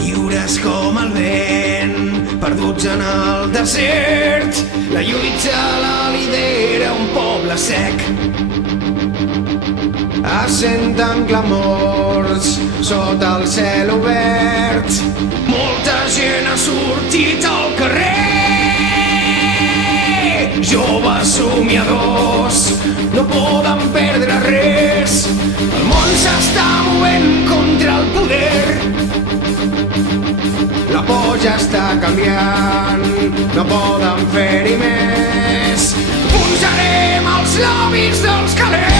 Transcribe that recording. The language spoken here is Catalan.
Lliures com el vent, perduts en el desert, la lluita la lidera un poble sec. Assenten clamors sota el cel obert, molta gent ha sortit al carrer. Joves somiadors no poden perdre res, el món s'està movent contra el poder. La por ja està canviant, no poden fer-hi més. Posarem els lobbies dels calés.